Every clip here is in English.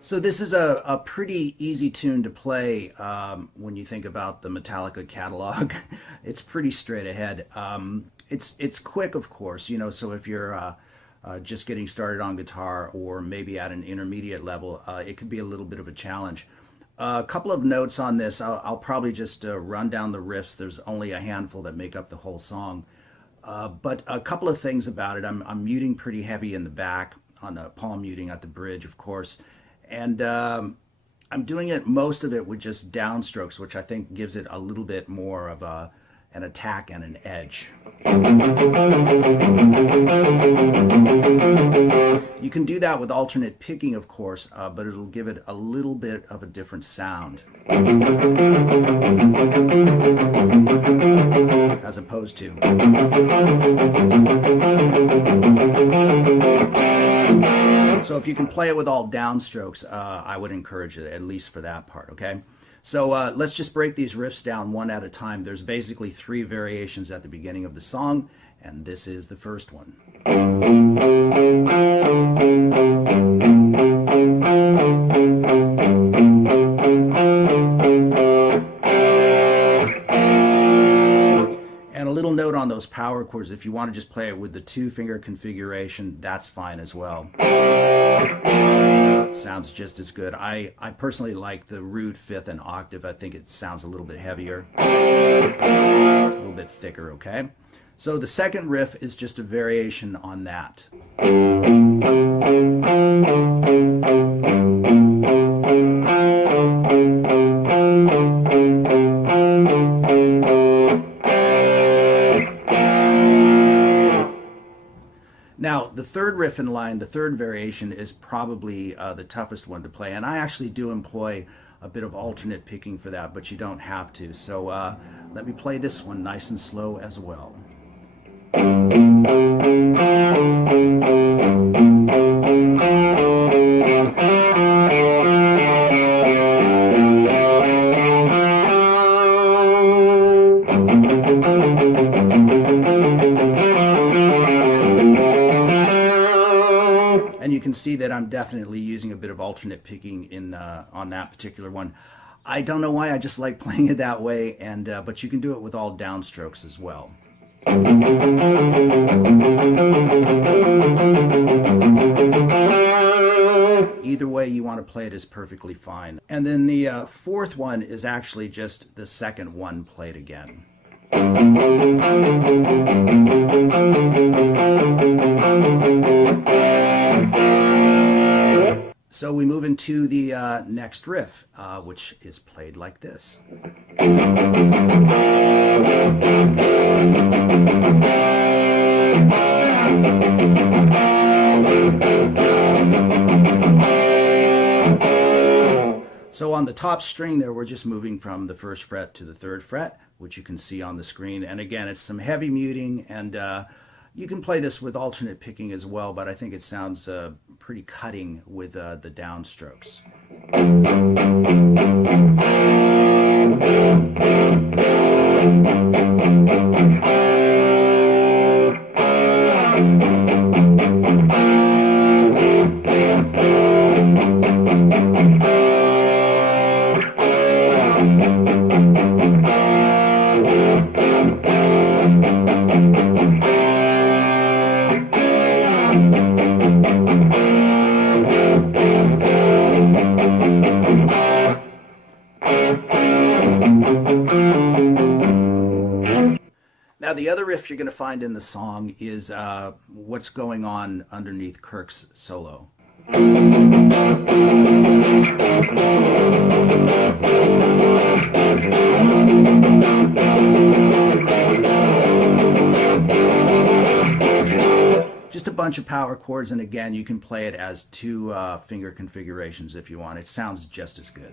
So this is a pretty easy tune to play when you think about the Metallica catalog. It's pretty straight ahead. It's quick, of course, you know, so if you're just getting started on guitar or maybe at an intermediate level, it could be a little bit of a challenge. A couple of notes on this. I'll probably just run down the riffs. There's only a handful that make up the whole song. But a couple of things about it. I'm muting pretty heavy in the back on the palm muting at the bridge, of course. And I'm doing it, most of it with just downstrokes, which I think gives it a little bit more of an attack and an edge. You can do that with alternate picking, of course, but it'll give it a little bit of a different sound. As opposed to. So if you can play it with all downstrokes, I would encourage it, at least for that part, okay? So let's just break these riffs down one at a time. There's basically 3 variations at the beginning of the song, and this is the first one. And a little note on those power chords, if you want to just play it with the 2-finger configuration, that's fine as well. Sounds just as good. I personally like the root, 5th, and octave. I think it sounds a little bit heavier, a little bit thicker, okay? So the second riff is just a variation on that. Now, the third riff in line, the third variation, is probably the toughest one to play. And I actually do employ a bit of alternate picking for that, but you don't have to. So let me play this one nice and slow as well. And you can see that I'm definitely using a bit of alternate picking in on that particular one. I don't know why, I just like playing it that way, and but you can do it with all downstrokes as well. Either way you want to play it is perfectly fine. And then the fourth one is actually just the second one played again. So we move into the next riff, which is played like this. So on the top string there, we're just moving from the 1st fret to the 3rd fret, which you can see on the screen. And again, it's some heavy muting, and you can play this with alternate picking as well, but I think it sounds pretty cutting with the downstrokes. Now the other riff you're going to find in the song is what's going on underneath Kirk's solo. Just a bunch of power chords, and again, you can play it as two finger configurations if you want. It sounds just as good.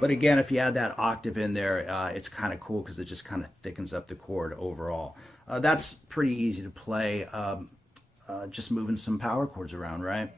But again, if you add that octave in there, it's kind of cool because it just kind of thickens up the chord overall. That's pretty easy to play, just moving some power chords around, right?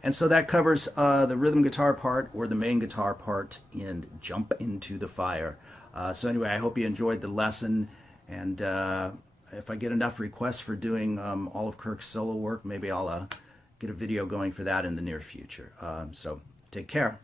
And so that covers the rhythm guitar part or the main guitar part in Jump Into the Fire. So anyway, I hope you enjoyed the lesson, and if I get enough requests for doing all of Kirk's solo work, maybe I'll get a video going for that in the near future. So take care.